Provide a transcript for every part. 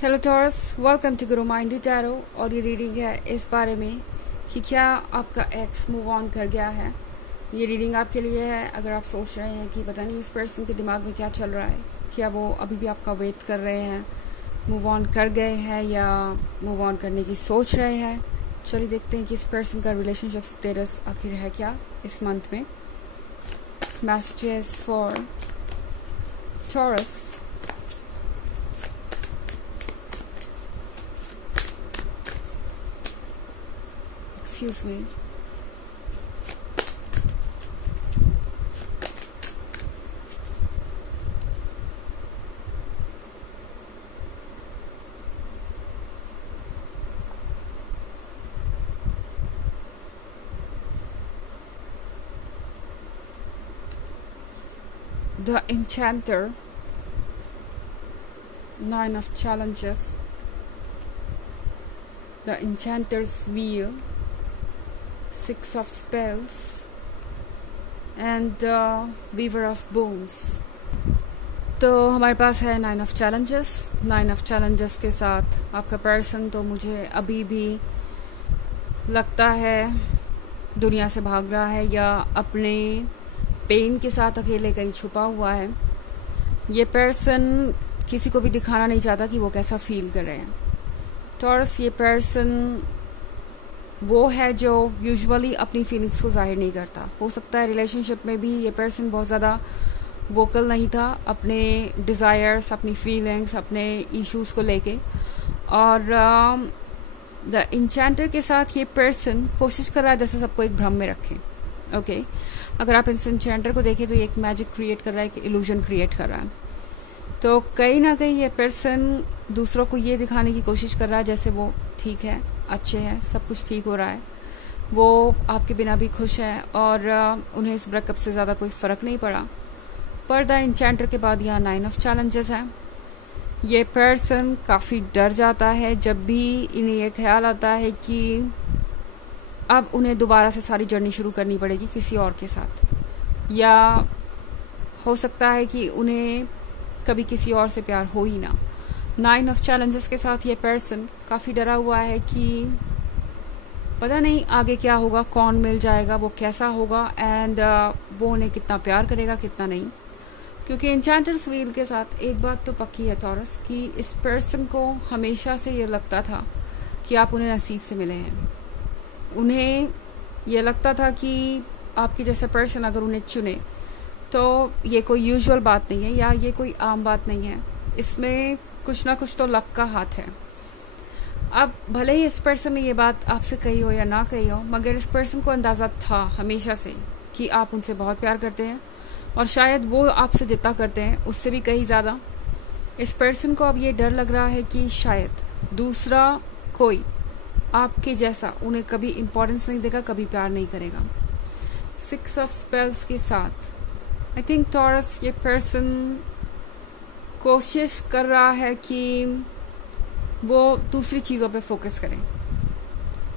Hello taurus, welcome to Guru माइंडी tarot. और ये reading है इस बारे में कि क्या आपका एक्स मूव ऑन कर गया है। ये रीडिंग आपके लिए है अगर आप सोच रहे हैं कि पता नहीं इस पर्सन के दिमाग में क्या चल रहा है, क्या वो अभी भी आपका वेट कर रहे हैं, मूव ऑन कर गए हैं या मूव ऑन करने की सोच रहे हैं। चलिए देखते हैं कि इस पर्सन का रिलेशनशिप स्टेटस आखिर है क्या इस मंथ में। Messages for taurus. Excuse me. The Enchanter, Nine of Challenges, the Enchanter's Wheel, Six of Spells and the Weaver of Bones। तो हमारे पास है nine of challenges. Nine of challenges के साथ आपका पर्सन तो मुझे अभी भी लगता है दुनिया से भाग रहा है या अपने पेन के साथ अकेले कहीं छुपा हुआ है। ये पर्सन किसी को भी दिखाना नहीं चाहता कि वो कैसा फील कर रहे हैं। टॉरस, ये पर्सन वो है जो यूजुअली अपनी फीलिंग्स को जाहिर नहीं करता। हो सकता है रिलेशनशिप में भी ये पर्सन बहुत ज़्यादा वोकल नहीं था अपने डिज़ायर्स, अपनी फीलिंग्स, अपने इश्यूज को लेके। और द इंचेंटर के साथ ये पर्सन कोशिश कर रहा है जैसे सबको एक भ्रम में रखे। ओके, अगर आप इस इंचेंटर को देखें तो ये एक मैजिक क्रिएट कर रहा है, एक इल्यूजन क्रिएट कर रहा है। तो कहीं ना कहीं ये पर्सन दूसरों को ये दिखाने की कोशिश कर रहा है जैसे वो ठीक है, अच्छे हैं, सब कुछ ठीक हो रहा है, वो आपके बिना भी खुश है और उन्हें इस ब्रेकअप से ज़्यादा कोई फ़र्क नहीं पड़ा। पर द इंचेंटर के बाद यहाँ नाइन ऑफ चैलेंजेस है। ये पर्सन काफ़ी डर जाता है जब भी इन्हें यह ख्याल आता है कि अब उन्हें दोबारा से सारी जर्नी शुरू करनी पड़ेगी किसी और के साथ, या हो सकता है कि उन्हें कभी किसी और से प्यार हो ही ना। नाइन ऑफ चैलेंजेस के साथ ये पर्सन काफ़ी डरा हुआ है कि पता नहीं आगे क्या होगा, कौन मिल जाएगा, वो कैसा होगा एंड वो उन्हें कितना प्यार करेगा, कितना नहीं। क्योंकि एन्चेंटर्स व्हील के साथ एक बात तो पक्की है टॉरस कि इस पर्सन को हमेशा से ये लगता था कि आप उन्हें नसीब से मिले हैं। उन्हें ये लगता था कि आपके जैसा पर्सन अगर उन्हें चुने तो ये कोई यूजुअल बात नहीं है या ये कोई आम बात नहीं है, इसमें कुछ ना कुछ तो लक का हाथ है। अब भले ही इस पर्सन ने ये बात आपसे कही हो या ना कही हो, मगर इस पर्सन को अंदाज़ा था हमेशा से कि आप उनसे बहुत प्यार करते हैं और शायद वो आपसे जितना करते हैं उससे भी कहीं ज़्यादा। इस पर्सन को अब ये डर लग रहा है कि शायद दूसरा कोई आपके जैसा उन्हें कभी इम्पोर्टेंस नहीं देगा, कभी प्यार नहीं करेगा। सिक्स ऑफ स्पेल्स के साथ आई थिंक टॉरस, ये पर्सन कोशिश कर रहा है कि वो दूसरी चीज़ों पे फोकस करें।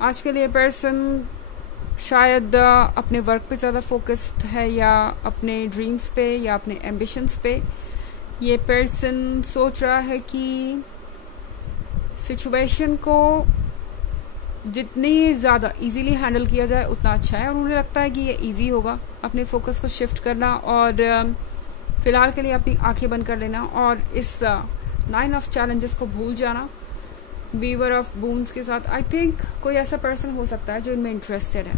आजकल ये पर्सन शायद अपने वर्क पे ज़्यादा फोकस्ड है या अपने ड्रीम्स पे या अपने एम्बिशंस पे। ये पर्सन सोच रहा है कि सिचुएशन को जितनी ज़्यादा इजीली हैंडल किया जाए उतना अच्छा है और उन्हें लगता है कि ये इजी होगा अपने फोकस को शिफ्ट करना और फिलहाल के लिए अपनी आंखें बंद कर लेना और इस नाइन ऑफ चैलेंजेस को भूल जाना। वीवर ऑफ बोन्स के साथ आई थिंक कोई ऐसा पर्सन हो सकता है जो इनमें इंटरेस्टेड है।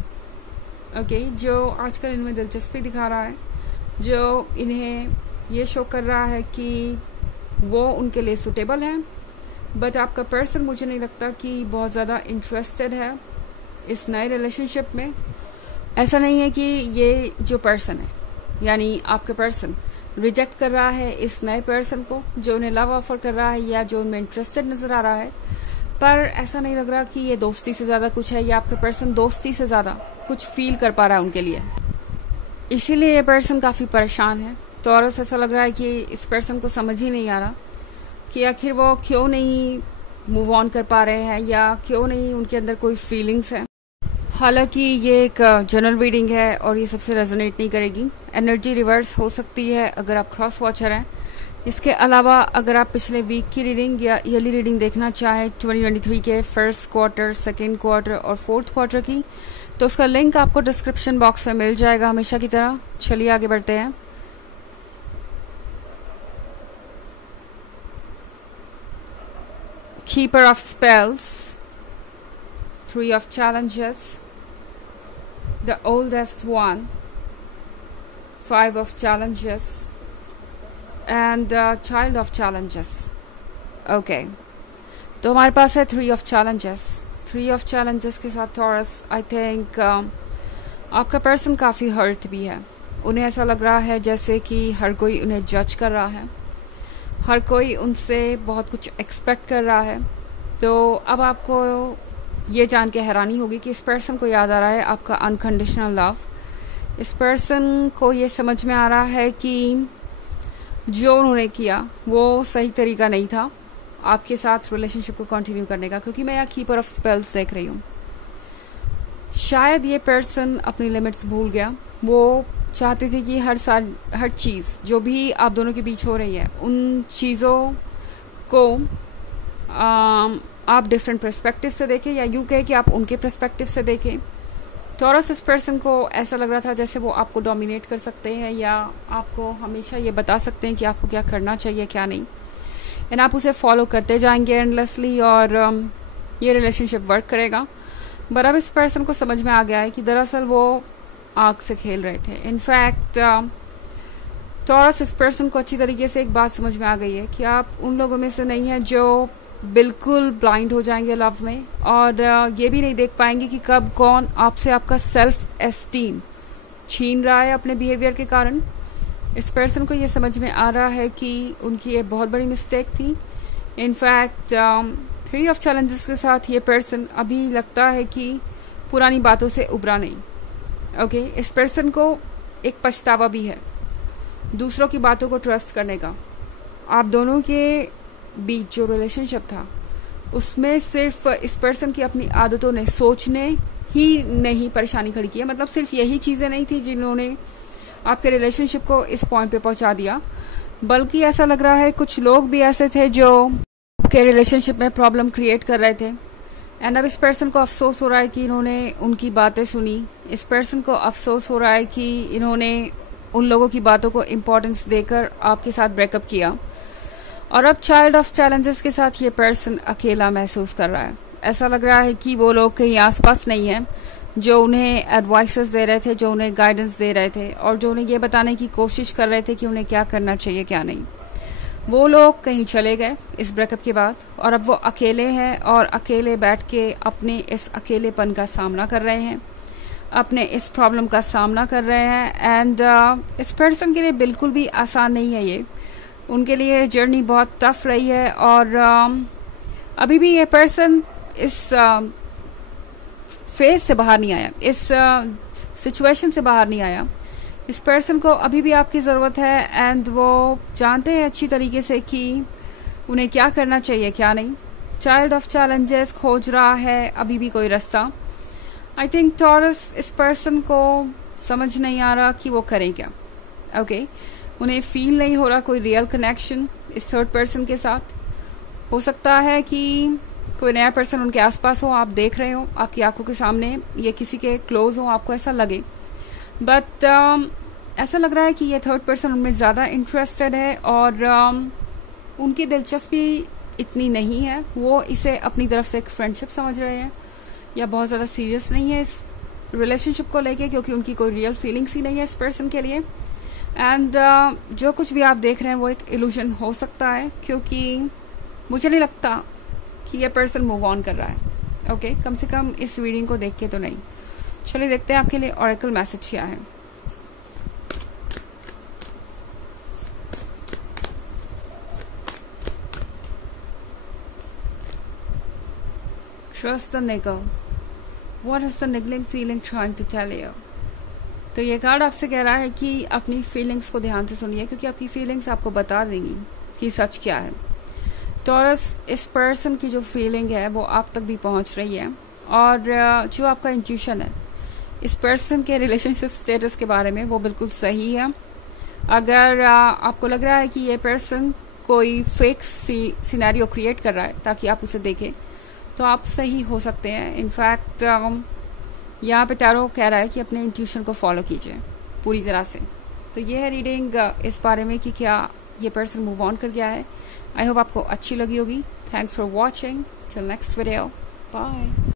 ओके, जो आजकल इनमें दिलचस्पी दिखा रहा है, जो इन्हें ये शो कर रहा है कि वो उनके लिए सुटेबल है। बट आपका पर्सन मुझे नहीं लगता कि बहुत ज़्यादा इंटरेस्टेड है इस नए रिलेशनशिप में। ऐसा नहीं है कि ये जो पर्सन है यानी आपका पर्सन रिजेक्ट कर रहा है इस नए पर्सन को जो उन्हें लव ऑफर कर रहा है या जो उनमें इंटरेस्टेड नजर आ रहा है, पर ऐसा नहीं लग रहा कि ये दोस्ती से ज़्यादा कुछ है या आपका पर्सन दोस्ती से ज़्यादा कुछ फील कर पा रहा है उनके लिए। इसीलिए ये पर्सन काफ़ी परेशान है। तो और ऐसा लग रहा है कि इस पर्सन को समझ ही नहीं आ रहा कि आखिर वो क्यों नहीं मूव ऑन कर पा रहे हैं या क्यों नहीं उनके अंदर कोई फीलिंग्स है। हालांकि ये एक जनरल रीडिंग है और ये सबसे रेजोनेट नहीं करेगी। एनर्जी रिवर्स हो सकती है अगर आप क्रॉस वॉचर हैं, इसके अलावा अगर आप पिछले वीक की रीडिंग या ईयरली रीडिंग देखना चाहें 2023 के फर्स्ट क्वार्टर, सेकेंड क्वार्टर और फोर्थ क्वार्टर की, तो उसका लिंक आपको डिस्क्रिप्शन बॉक्स में मिल जाएगा हमेशा की तरह। चलिए आगे बढ़ते हैं। Keeper of Spells, 3 of Challenges, the oldest one, 5 of Challenges, and Child of Challenges. Okay, तो हमारे पास है 3 of Challenges। 3 of Challenges के साथ टॉरस, आई थिंक आपका पर्सन काफ़ी हर्ट भी है। उन्हें ऐसा लग रहा है जैसे कि हर कोई उन्हें जज कर रहा है, हर कोई उनसे बहुत कुछ एक्सपेक्ट कर रहा है। तो अब आपको ये जान के हैरानी होगी कि इस पर्सन को याद आ रहा है आपका अनकंडीशनल लव। इस पर्सन को ये समझ में आ रहा है कि जो उन्होंने किया वो सही तरीका नहीं था आपके साथ रिलेशनशिप को कंटिन्यू करने का, क्योंकि मैं यहाँ कीपर ऑफ स्पेल्स देख रही हूँ। शायद ये पर्सन अपनी लिमिट्स भूल गया। वो चाहते थे कि हर चीज़ जो भी आप दोनों के बीच हो रही है, उन चीज़ों को आप डिफरेंट पर्सपेक्टिव से देखें, या यूँ कहें कि आप उनके पर्सपेक्टिव से देखें। टॉरस, इस पर्सन को ऐसा लग रहा था जैसे वो आपको डोमिनेट कर सकते हैं या आपको हमेशा ये बता सकते हैं कि आपको क्या करना चाहिए क्या नहीं, एंड आप उसे फॉलो करते जाएंगे एंडलेसली, और ये रिलेशनशिप वर्क करेगा। बट अब इस पर्सन को समझ में आ गया है कि दरअसल वो आग से खेल रहे थे। इनफैक्ट टॉरस, इस पर्सन को अच्छी तरीके से एक बात समझ में आ गई है कि आप उन लोगों में से नहीं हैं जो बिल्कुल ब्लाइंड हो जाएंगे लव में, और ये भी नहीं देख पाएंगे कि कब कौन आपसे आपका सेल्फ एस्टीम छीन रहा है अपने बिहेवियर के कारण। इस पर्सन को ये समझ में आ रहा है कि उनकी ये बहुत बड़ी मिस्टेक थी। इनफैक्ट 3 ऑफ चैलेंजेस के साथ ये पर्सन अभी लगता है कि पुरानी बातों से उबरा नहीं। ओके, इस पर्सन को एक पछतावा भी है दूसरों की बातों को ट्रस्ट करने का। आप दोनों के बीच जो रिलेशनशिप था उसमें सिर्फ इस पर्सन की अपनी आदतों ने, सोचने ही नहीं परेशानी खड़ी की है। मतलब सिर्फ यही चीज़ें नहीं थी जिन्होंने आपके रिलेशनशिप को इस पॉइंट पे पहुंचा दिया, बल्कि ऐसा लग रहा है कुछ लोग भी ऐसे थे जो आपके रिलेशनशिप में प्रॉब्लम क्रिएट कर रहे थे। एंड अब इस पर्सन को अफसोस हो रहा है कि इन्होंने उनकी बातें सुनी। इस पर्सन को अफसोस हो रहा है कि इन्होंने उन लोगों की बातों को इम्पोर्टेंस देकर आपके साथ ब्रेकअप किया। और अब चाइल्ड ऑफ चैलेंजेस के साथ ये पर्सन अकेला महसूस कर रहा है। ऐसा लग रहा है कि वो लोग कहीं आसपास नहीं है जो उन्हें एडवाइसेस दे रहे थे, जो उन्हें गाइडेंस दे रहे थे, और जो उन्हें ये बताने की कोशिश कर रहे थे कि उन्हें क्या करना चाहिए क्या नहीं। वो लोग कहीं चले गए इस ब्रेकअप के बाद, और अब वो अकेले हैं और अकेले बैठ के अपने इस अकेलेपन का सामना कर रहे हैं, अपने इस प्रॉब्लम का सामना कर रहे हैं। एंड इस पर्सन के लिए बिल्कुल भी आसान नहीं है ये। उनके लिए जर्नी बहुत टफ रही है, और अभी भी ये पर्सन इस फेज से बाहर नहीं आया, इस सिचुएशन से बाहर नहीं आया। इस पर्सन को अभी भी आपकी ज़रूरत है, एंड वो जानते हैं अच्छी तरीके से कि उन्हें क्या करना चाहिए क्या नहीं। चाइल्ड ऑफ चैलेंजेस खोज रहा है अभी भी कोई रास्ता। आई थिंक टॉरस, इस पर्सन को समझ नहीं आ रहा कि वो करें क्या। ओके, उन्हें फील नहीं हो रहा कोई रियल कनेक्शन इस थर्ड पर्सन के साथ। हो सकता है कि कोई नया पर्सन उनके आसपास हो, आप देख रहे हो आपकी आंखों के सामने, ये किसी के क्लोज हो, आपको ऐसा लगे, बट ऐसा लग रहा है कि ये थर्ड पर्सन उनमें ज़्यादा इंटरेस्टेड है, और उनकी दिलचस्पी इतनी नहीं है। वो इसे अपनी तरफ से एक फ्रेंडशिप समझ रहे हैं, या बहुत ज़्यादा सीरियस नहीं है इस रिलेशनशिप को लेके, क्योंकि उनकी कोई रियल फीलिंग्स ही नहीं है इस पर्सन के लिए। एंड जो कुछ भी आप देख रहे हैं वो एक इल्यूजन हो सकता है, क्योंकि मुझे नहीं लगता कि ये पर्सन मूव ऑन कर रहा है। ओके, कम से कम इस रीडिंग को देख के तो नहीं। चलिए देखते हैं आपके लिए ऑरेकल मैसेज क्या है। Trust the nigger. What is the niggling feeling trying to tell you? तो ये कार्ड आपसे कह रहा है कि अपनी फीलिंग्स को ध्यान से सुनिए, क्योंकि आपकी फीलिंग्स आपको बता देंगी कि सच क्या है। टॉरस, इस पर्सन की जो फीलिंग है वो आप तक भी पहुंच रही है, और जो आपका इंट्यूशन है इस पर्सन के रिलेशनशिप स्टेटस के बारे में वो बिल्कुल सही है। अगर आपको लग रहा है कि ये पर्सन कोई फेक सिनेरियो क्रिएट कर रहा है ताकि आप उसे देखें, तो आप सही हो सकते हैं। इनफैक्ट यहाँ पे टैरो कह रहा है कि अपने इंट्यूशन को फॉलो कीजिए पूरी तरह से। तो ये है रीडिंग इस बारे में कि क्या ये पर्सन मूव ऑन कर गया है। आई होप आपको अच्छी लगी होगी। Thanks for watching. Till next video, bye.